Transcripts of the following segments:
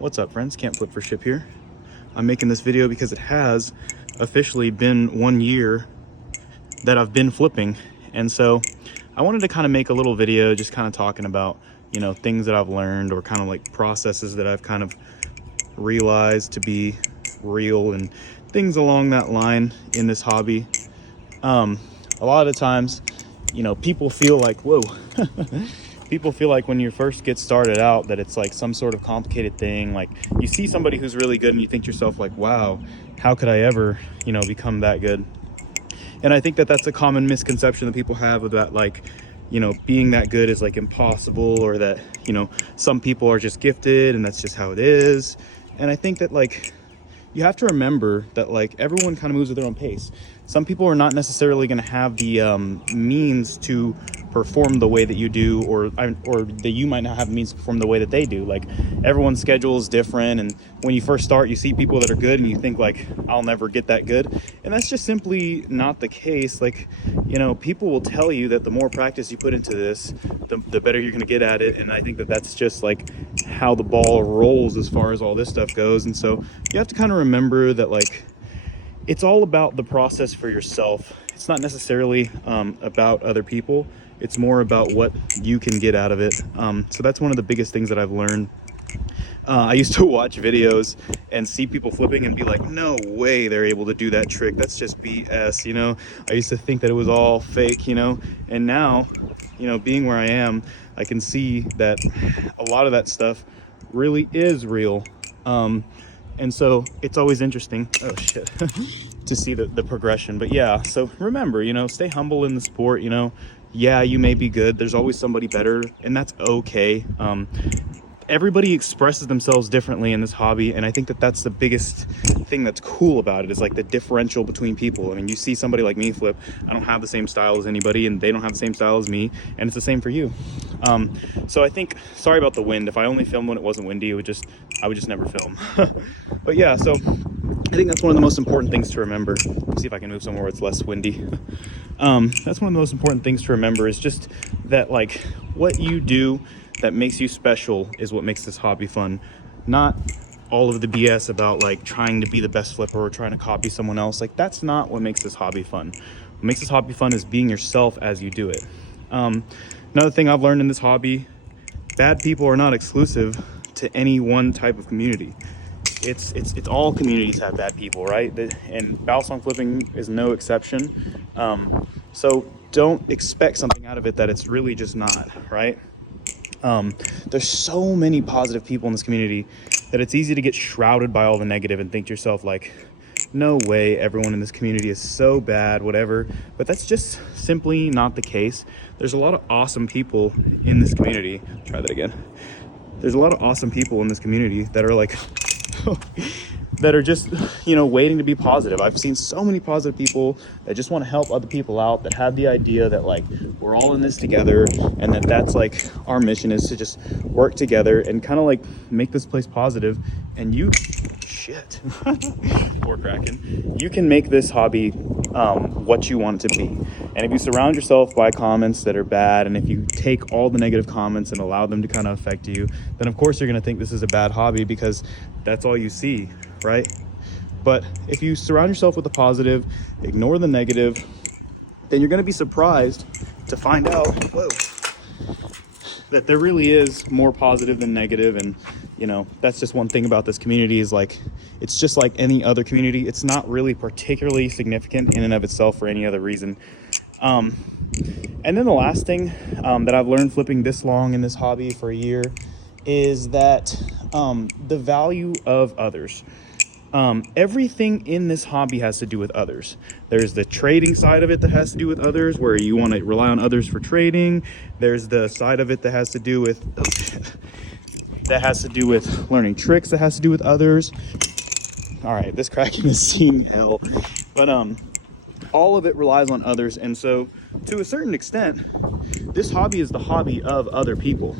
What's up, friends? Can't Flip for Ship here. I'm making this video because it has officially been 1 year that I've been flipping, and so I wanted to kind of make a little video just kind of talking about, you know, things that I've learned or kind of like processes that I've kind of realized to be real and things along that line in this hobby. A lot of times, you know, people feel like, whoa, people feel like when you first get started out that it's like some sort of complicated thing. Like you see somebody who's really good and you think to yourself like, wow, how could I ever, you know, become that good? And I think that that's a common misconception that people have about, like, you know, being that good is like impossible, or that, you know, some people are just gifted and that's just how it is. And I think that, like, you have to remember that, like, everyone kind of moves at their own pace. Some people are not necessarily going to have the means to perform the way that you do, or that you might not have the means to perform the way that they do. Like, everyone's schedule is different, and when you first start, you see people that are good and you think like, I'll never get that good, and that's just simply not the case. Like, you know, people will tell you that the more practice you put into this, the better you're going to get at it. And I think that that's just like how the ball rolls as far as all this stuff goes. And so you have to kind of remember that, like, it's all about the process for yourself. It's not necessarily about other people. It's more about what you can get out of it. So that's one of the biggest things that I've learned. I used to watch videos and see people flipping and be like, no way they're able to do that trick. That's just BS, you know? I used to think that it was all fake, you know? And now, you know, being where I am, I can see that a lot of that stuff really is real. And so it's always interesting, oh shit, to see the progression. But yeah, so remember, you know, stay humble in the sport. You know, yeah, you may be good, there's always somebody better, and that's okay. Everybody expresses themselves differently in this hobby, and I think that that's the biggest thing that's cool about it, is like the differential between people. I mean, you see somebody like me flip, I don't have the same style as anybody, and they don't have the same style as me, and it's the same for you. So I think, sorry about the wind. If I only filmed when it wasn't windy, I would just never film. But yeah, so I think that's one of the most important things to remember. Let's see if I can move somewhere where it's less windy. That's one of the most important things to remember, is just that, like, what you do that makes you special is what makes this hobby fun. Not all of the BS about like trying to be the best flipper or trying to copy someone else. Like, that's not what makes this hobby fun. What makes this hobby fun is being yourself as you do it. Another thing I've learned in this hobby, bad people are not exclusive to any one type of community. It's all communities have bad people, right? And balisong flipping is no exception. So don't expect something out of it that it's really just not, right? There's so many positive people in this community that it's easy to get shrouded by all the negative and think to yourself like, no way, everyone in this community is so bad, whatever. But that's just simply not the case. There's a lot of awesome people in this community. Try that again. There's a lot of awesome people in this community that are like that are just, you know, waiting to be positive. I've seen so many positive people that just want to help other people out, that have the idea that, like, we're all in this together, and that's like our mission is to just work together and kind of like make this place positive. And you, shit, poor Kraken, you can make this hobby what you want it to be. And if you surround yourself by comments that are bad, and if you take all the negative comments and allow them to kind of affect you, then of course you're going to think this is a bad hobby, because that's all you see, right? But if you surround yourself with the positive, ignore the negative, then you're going to be surprised to find out, whoa, that there really is more positive than negative. And, you know, that's just one thing about this community, is like, it's just like any other community. It's not really particularly significant in and of itself for any other reason. And then the last thing that I've learned flipping this long in this hobby for a year is that the value of others. Everything in this hobby has to do with others. There's the trading side of it that has to do with others, where you want to rely on others for trading. There's the side of it that has to do with learning tricks, that has to do with others. All right, this Kraken is seeing hell, but all of it relies on others. And so to a certain extent, this hobby is the hobby of other people.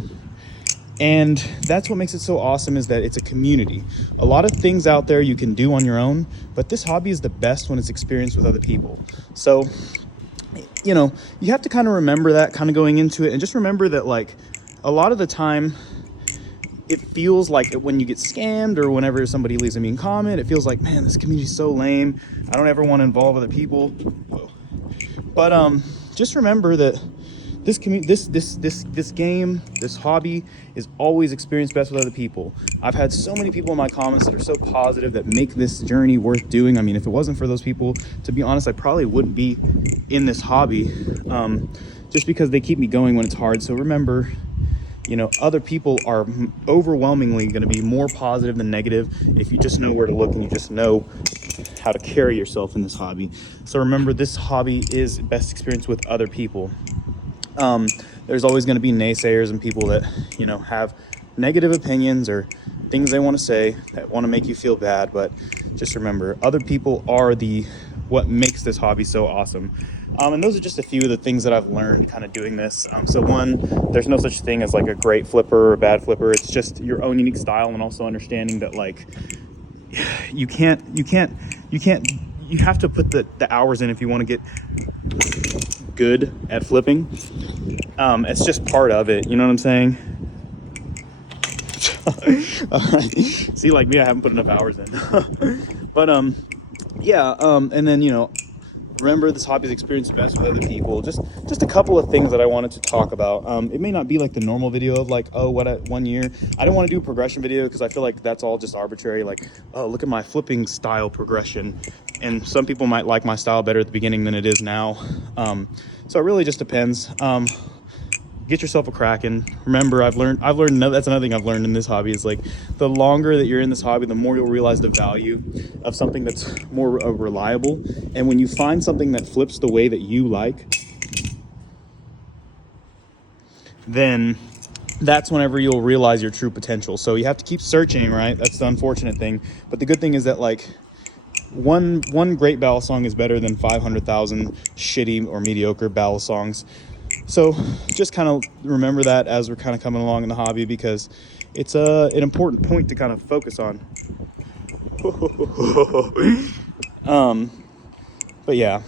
And that's what makes it so awesome, is that it's a community. A lot of things out there you can do on your own, but this hobby is the best when it's experienced with other people. So, you know, you have to kind of remember that kind of going into it, and just remember that, like, a lot of the time it feels like when you get scammed or whenever somebody leaves a mean comment, it feels like, man, this community is so lame. I don't ever want to involve other people. But just remember that this game, this hobby is always experienced best with other people. I've had so many people in my comments that are so positive, that make this journey worth doing. I mean, if it wasn't for those people, to be honest, I probably wouldn't be in this hobby, just because they keep me going when it's hard. So remember, you know, other people are overwhelmingly going to be more positive than negative if you just know where to look and you just know how to carry yourself in this hobby. So remember, this hobby is best experienced with other people. There's always going to be naysayers and people that, you know, have negative opinions or things they want to say that want to make you feel bad. But just remember, other people are what makes this hobby so awesome. And those are just a few of the things that I've learned kind of doing this. So one, there's no such thing as like a great flipper or a bad flipper. It's just your own unique style, and also understanding that like you have to put the hours in if you want to get good at flipping. It's just part of it, you know what I'm saying? See, like me, I haven't put enough hours in. But yeah, and then, you know, remember, this hobby is experienced best with other people. Just a couple of things that I wanted to talk about. It may not be like the normal video of like, oh, 1 year. I didn't want to do a progression video because I feel like that's all just arbitrary. Like, oh, look at my flipping style progression. And some people might like my style better at the beginning than it is now. So it really just depends. Get yourself a Kraken. Remember, I've learned, that's another thing I've learned in this hobby, is like, the longer that you're in this hobby, the more you'll realize the value of something that's more reliable. And when you find something that flips the way that you like, then that's whenever you'll realize your true potential. So you have to keep searching, right? That's the unfortunate thing. But the good thing is that, like, one great balisong is better than 500,000 shitty or mediocre balisongs. So just kind of remember that as we're kind of coming along in the hobby, because it's an important point to kind of focus on. But yeah,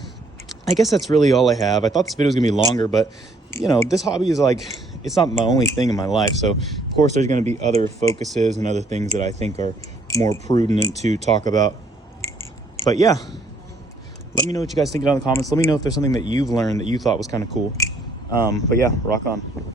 I guess that's really all I have. I thought this video was gonna be longer, but you know, this hobby is like, it's not my only thing in my life. So of course there's gonna be other focuses and other things that I think are more prudent to talk about. But yeah, let me know what you guys think down in the comments. Let me know if there's something that you've learned that you thought was kind of cool. But yeah, rock on.